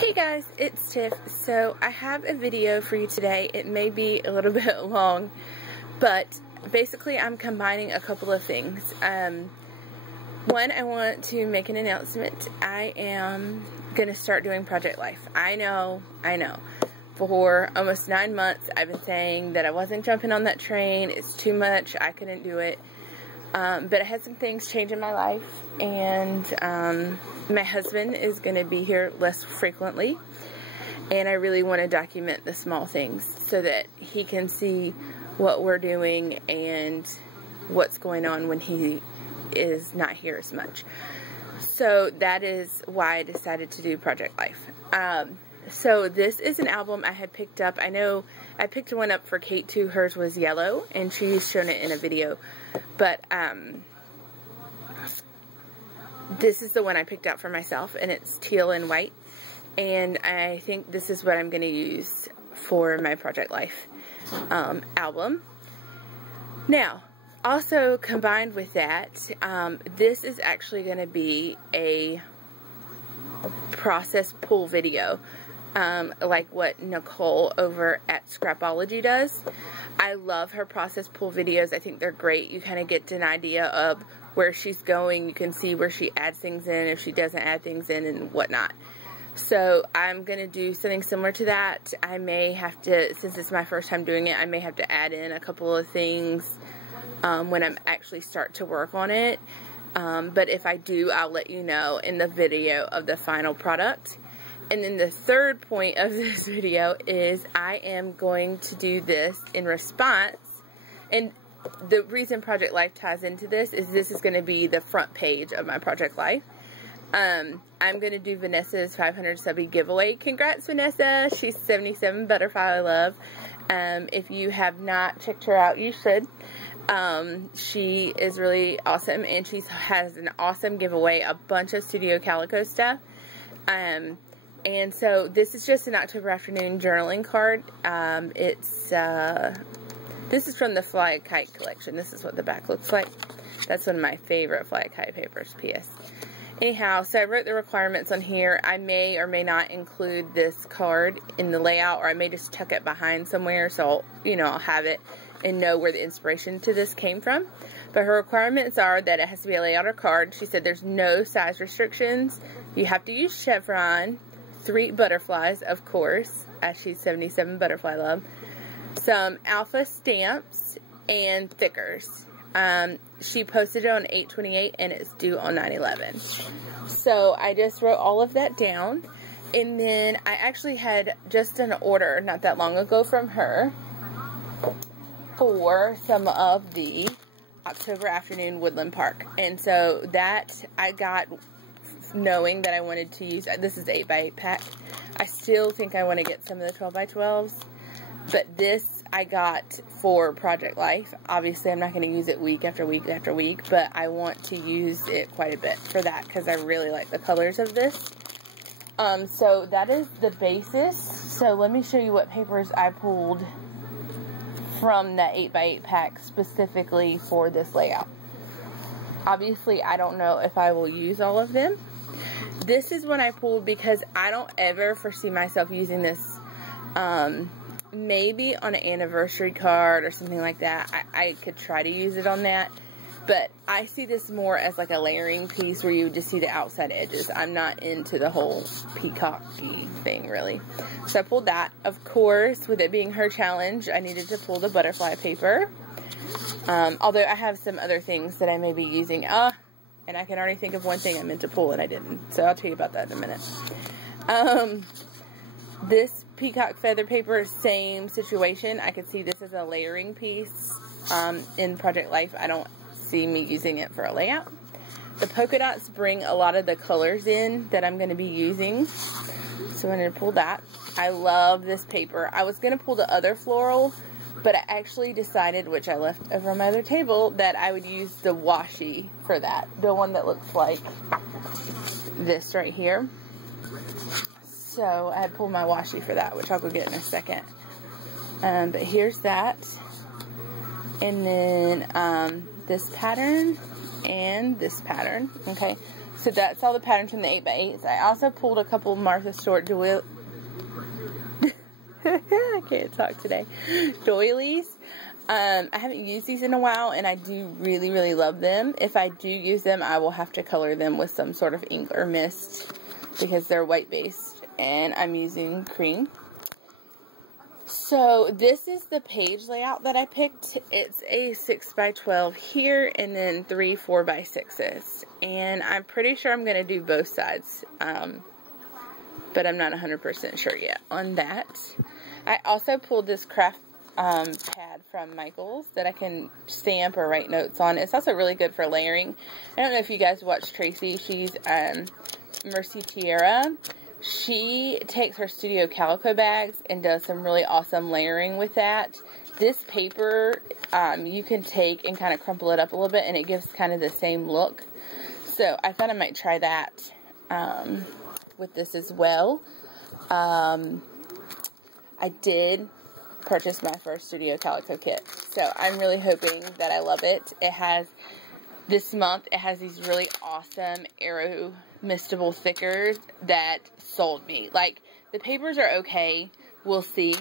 Hey guys, it's Tiff. So I have a video for you today. It may be a little bit long, but basically I'm combining a couple of things. One, I want to make an announcement. I am going to start doing Project Life. I know. For almost 9 months I've been saying that I wasn't jumping on that train. It's too much. I couldn't do it. But I had some things change in my life, and my husband is going to be here less frequently, and I really want to document the small things so that he can see what we're doing and what's going on when he is not here as much. So that is why I decided to do Project Life. So this is an album I had picked up. I know I picked one up for Kate too. Hers was yellow, and she's shown it in a video. But this is the one I picked out for myself, and it's teal and white. And I think this is what I'm going to use for my Project Life album. Now, also combined with that, this is actually going to be a process pull video. Like what Nicole over at Scrapology does. I love her process pull videos. I think they're great. You kind of get an idea of where she's going. You can see where she adds things in, if she doesn't add things in, and whatnot. So I'm going to do something similar to that. I may have to, since it's my first time doing it, I may have to add in a couple of things when I'm actually start to work on it. But if I do, I'll let you know in the video of the final product. And then the third point of this video is I am going to do this in response, and the reason Project Life ties into this is going to be the front page of my Project Life. I'm going to do Vanessa's 500 subby giveaway. Congrats, Vanessa. She's 77 Butterfly Love. If you have not checked her out, you should. She is really awesome, and she has an awesome giveaway, a bunch of Studio Calico stuff. And so this is just an October afternoon journaling card. This is from the Fly a Kite collection. This is what the back looks like. That's one of my favorite Fly a Kite papers, P.S. Anyhow, so I wrote the requirements on here. I may or may not include this card in the layout, or I may just tuck it behind somewhere, so I'll have it and know where the inspiration to this came from. But her requirements are that it has to be a layout or card. She said there's no size restrictions. You have to use chevron, 3 butterflies, of course, as she's 77 Butterfly Love, some alpha stamps, and thickers. She posted it on 8/28, and it's due on 9/11. So I just wrote all of that down, and then I actually had just an order not that long ago from her for some of the October afternoon Woodland Park, and so that I got knowing that I wanted to use, this is 8x8 pack. I still think I want to get some of the 12x12s, but this I got for Project Life. Obviously I'm not going to use it week after week after week, but I want to use it quite a bit for that because I really like the colors of this. So that is the basis. So let me show you what papers I pulled from that 8x8 pack specifically for this layout. Obviously I don't know if I will use all of them. This is one I pulled because I don't ever foresee myself using this, maybe on an anniversary card or something like that. I could try to use it on that, but I see this more as like a layering piece where you would just see the outside edges. I'm not into the whole peacocky thing, really. So I pulled that. Of course, with it being her challenge, I needed to pull the butterfly paper. Although I have some other things that I may be using. And I can already think of one thing I meant to pull and I didn't. So I'll tell you about that in a minute. This peacock feather paper, same situation. I could see this as a layering piece in Project Life. I don't see me using it for a layout. The polka dots bring a lot of the colors in that I'm going to be using. So I'm going to pull that. I love this paper. I was going to pull the other floral, but I actually decided, which I left over on my other table, that I would use the washi for that. The one that looks like this right here. So I had pulled my washi for that, which I'll go get in a second. But here's that. And then this pattern and this pattern. Okay. So that's all the patterns from the 8x8s. I also pulled a couple Martha Stewart I can't talk today. Doilies. I haven't used these in a while, and I do really, really love them. If I do use them, I will have to color them with some sort of ink or mist because they're white-based, and I'm using cream. So this is the page layout that I picked. It's a 6x12 here, and then 3 4x6s. And I'm pretty sure I'm going to do both sides, but I'm not 100% sure yet on that. I also pulled this craft pad from Michaels that I can stamp or write notes on. It's also really good for layering. I don't know if you guys watch Tracy. She's Mercy Tierra. She takes her Studio Calico bags and does some really awesome layering with that. This paper, you can take and kind of crumple it up a little bit, and it gives kind of the same look. So I thought I might try that with this as well. I did purchase my first Studio Calico kit, so I'm really hoping that I love it. It has, this month, it has these really awesome Aero mistable thickers that sold me. Like, the papers are okay, we'll see,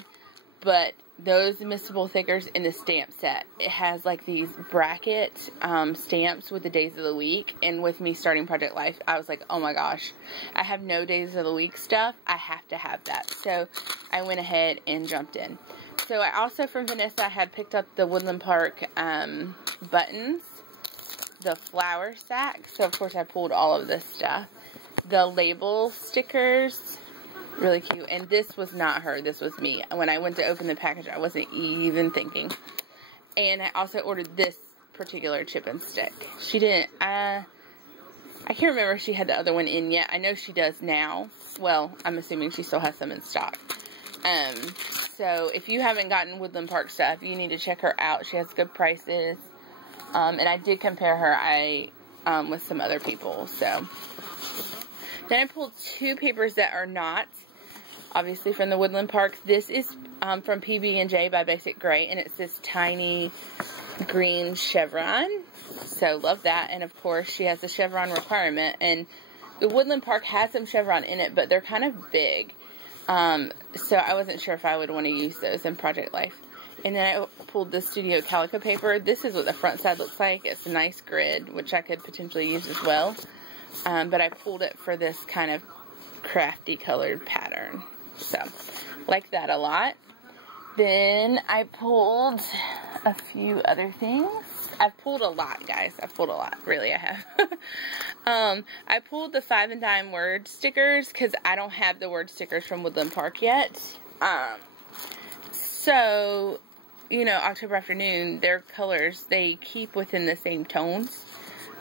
but those mistable thickers in the stamp set, it has like these bracket stamps with the days of the week, and with me starting Project Life, I was like, oh my gosh, I have no days of the week stuff, I have to have that. So I went ahead and jumped in. So I also, from Vanessa, I had picked up the Woodland Park buttons, the flower sack, so of course I pulled all of this stuff, the label stickers, really cute, and this was not her, this was me. When I went to open the package, I wasn't even thinking. And I also ordered this particular chip and stick. She didn't, I can't remember if she had the other one in yet. I know she does now. Well, I'm assuming she still has some in stock. So if you haven't gotten Woodland Park stuff, you need to check her out. She has good prices. And I did compare her with some other people. So then I pulled two papers that are not obviously from the Woodland Park. This is from PB&J by Basic Gray, and it's this tiny green chevron. So love that. And of course she has the chevron requirement, and the Woodland Park has some chevron in it, but they're kind of big. So I wasn't sure if I would want to use those in Project Life. And then I pulled the Studio Calico paper. This is what the front side looks like. It's a nice grid, which I could potentially use as well. But I pulled it for this kind of crafty colored pattern. So, like that a lot. Then I pulled a few other things. I've pulled a lot, guys. I've pulled a lot. Really, I have. I pulled the 5 and Dime word stickers because I don't have the word stickers from Woodland Park yet. So, you know, October Afternoon, their colors, they keep within the same tones.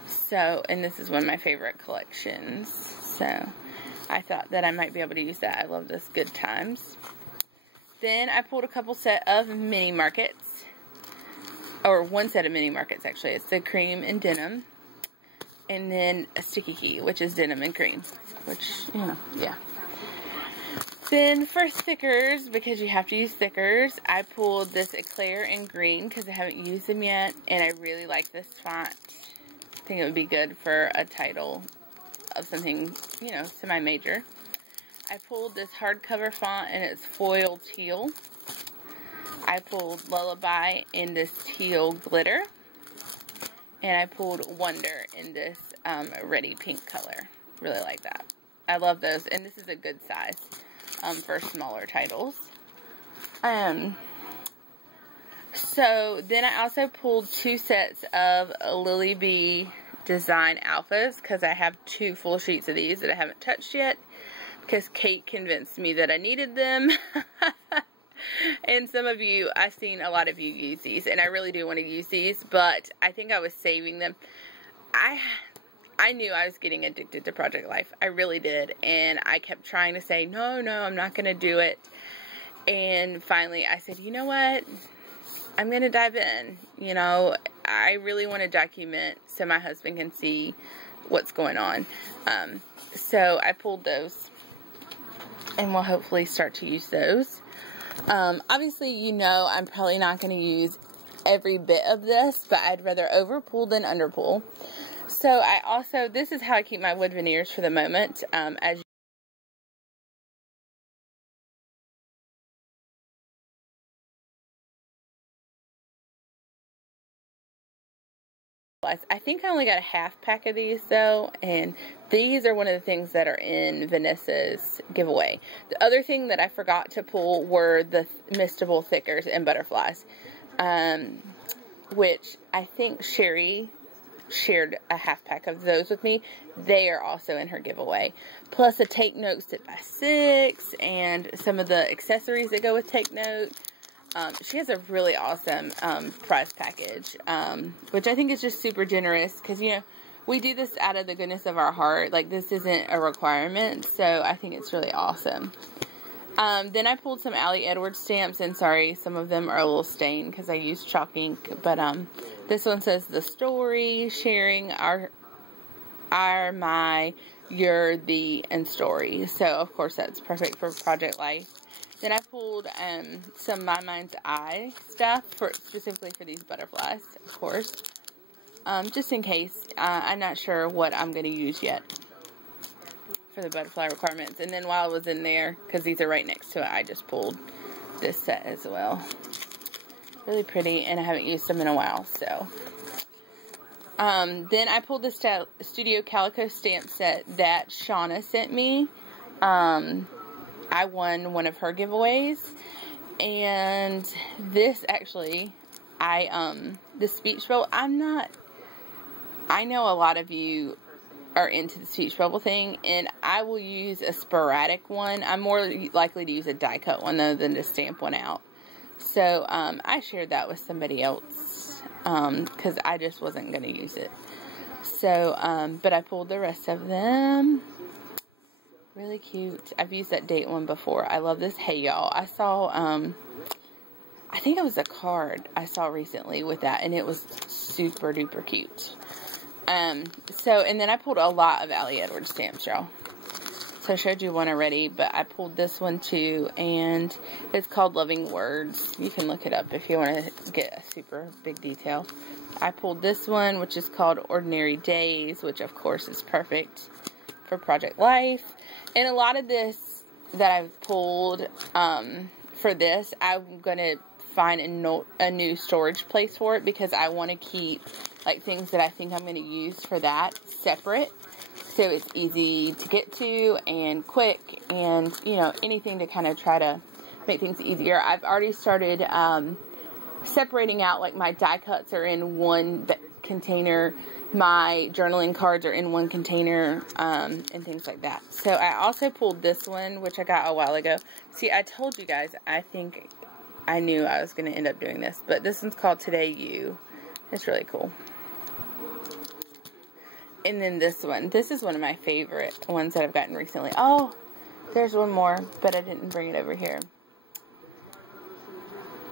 So, and this is one of my favorite collections. So, I thought that I might be able to use that. I love this Good Times. Then I pulled a couple set of mini markets. Or one set of mini markets, actually. It's the cream and denim. And then a sticky key, which is denim and cream. Which, you know, yeah. Then for stickers, because you have to use stickers, I pulled this Eclair in green because I haven't used them yet. And I really like this font. I think it would be good for a title of something, you know, semi-major. I pulled this hardcover font and it's foil teal. I pulled Lullaby in this teal glitter. And I pulled Wonder in this reddy pink color. Really like that. I love those. And this is a good size for smaller titles. So then I also pulled two sets of Lily Bee Design Alphas because I have 2 full sheets of these that I haven't touched yet because Kate convinced me that I needed them. And some of you, I've seen a lot of you use these, and I really do want to use these, but I think I was saving them. I knew I was getting addicted to Project Life. I really did, and I kept trying to say, no, I'm not going to do it. And finally, I said, you know what? I'm going to dive in. You know, I really want to document so my husband can see what's going on. So I pulled those, and we'll hopefully start to use those. Obviously, you know, I'm probably not going to use every bit of this, but I'd rather overpull than underpull. So I also, this is how I keep my wood veneers for the moment. As I think I only got a half pack of these though, and these are one of the things that are in Vanessa's giveaway. The other thing that I forgot to pull were the Mistable Thickers and Butterflies, which I think Sherry shared a half pack of those with me. They are also in her giveaway. Plus a Take Note Sit by 6 and some of the accessories that go with Take Note. She has a really awesome prize package, which I think is just super generous because, you know, we do this out of the goodness of our heart. Like, this isn't a requirement, so I think it's really awesome. Then I pulled some Allie Edwards stamps, and sorry, some of them are a little stained because I used chalk ink, but this one says The Story, Sharing, My, Your, The, and Story. So, of course, that's perfect for Project Life. Then I pulled some My Mind's Eye stuff, specifically for these butterflies, of course. Just in case. I'm not sure what I'm going to use yet for the butterfly requirements. And then while I was in there, because these are right next to it, I just pulled this set as well. Really pretty, and I haven't used them in a while, so. Then I pulled the Studio Calico stamp set that Shauna sent me. I won one of her giveaways, and this actually, the speech bubble, I know a lot of you are into the speech bubble thing, and I will use a sporadic one. I'm more likely to use a die cut one, though, than to stamp one out. So, I shared that with somebody else, because I just wasn't going to use it. So, but I pulled the rest of them. Really cute. I've used that date one before. I love this. Hey, y'all. I saw, I think it was a card I saw recently with that, and it was super duper cute. So, and then I pulled a lot of Allie Edwards stamps, y'all. So I showed you one already, but I pulled this one too, and it's called Loving Words. You can look it up if you want to get a super big detail. I pulled this one, which is called Ordinary Days, which of course is perfect for Project Life. And a lot of this that I've pulled for this, I'm going to find a new storage place for it, because I want to keep like things that I think I'm going to use for that separate, so it's easy to get to and quick, and, you know, anything to kind of try to make things easier. I've already started separating out, like, my die cuts are in one container, my journaling cards are in one container, and things like that. So I also pulled this one, which I got a while ago. See, I told you guys, I think I knew I was going to end up doing this, but this one's called Today You. It's really cool. And then this one. This is one of my favorite ones that I've gotten recently. Oh, there's one more, but I didn't bring it over here.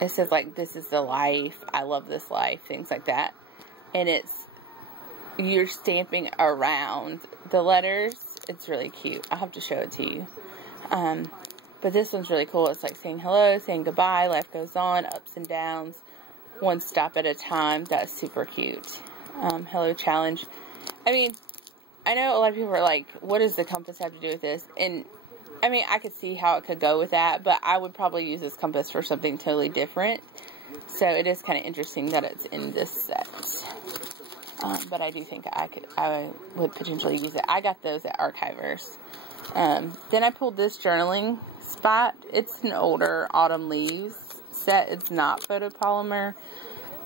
It says, like, this is the life, I love this life, things like that. And it's, you're stamping around the letters. It's really cute. I'll have to show it to you. But this one's really cool. It's like saying hello, saying goodbye, life goes on, ups and downs, one stop at a time. That's super cute. Hello challenge. I mean, I know a lot of people are like, what does the compass have to do with this? And, I mean, I could see how it could go with that, but I would probably use this compass for something totally different. So it is kind of interesting that it's in this set. But I do think I would potentially use it. I got those at Archivers. Then I pulled this journaling spot. It's an older Autumn Leaves set. It's not photopolymer,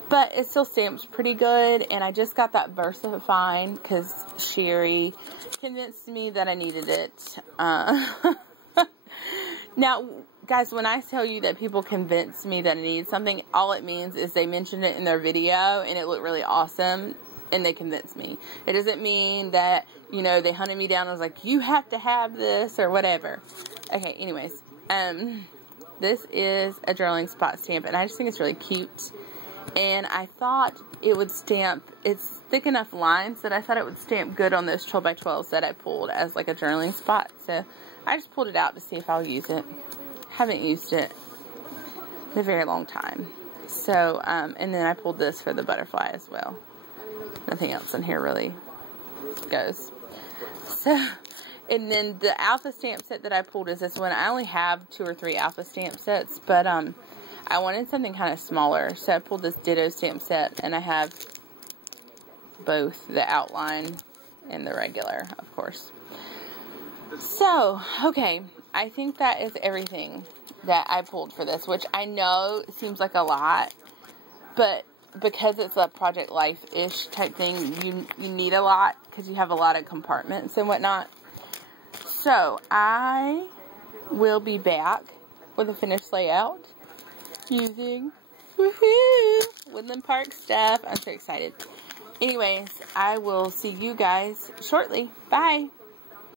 but it still stamps pretty good. And I just got that VersaFine because Sherry convinced me that I needed it. Now, guys, when I tell you that people convince me that I need something, all it means is they mentioned it in their video and it looked really awesome and they convinced me. It doesn't mean that, you know, they hunted me down and was like, you have to have this or whatever. Okay, anyways, this is a journaling spot stamp, and I just think it's really cute. And I thought it would stamp, it's thick enough lines that I thought it would stamp good on those 12 by 12s that I pulled as like a journaling spot. So I just pulled it out to see if I'll use it. Haven't used it in a very long time. So, and then I pulled this for the butterfly as well. Nothing else in here really goes. So, and then the alpha stamp set that I pulled is this one. I only have 2 or 3 alpha stamp sets, but I wanted something kind of smaller, so I pulled this Ditto stamp set, and I have both the outline and the regular, of course. So, okay, I think that is everything that I pulled for this, which I know seems like a lot, but because it's a Project Life-ish type thing, you need a lot because you have a lot of compartments and whatnot. So, I will be back with a finished layout using Woodland Park stuff. I'm so excited. Anyways, I will see you guys shortly. Bye.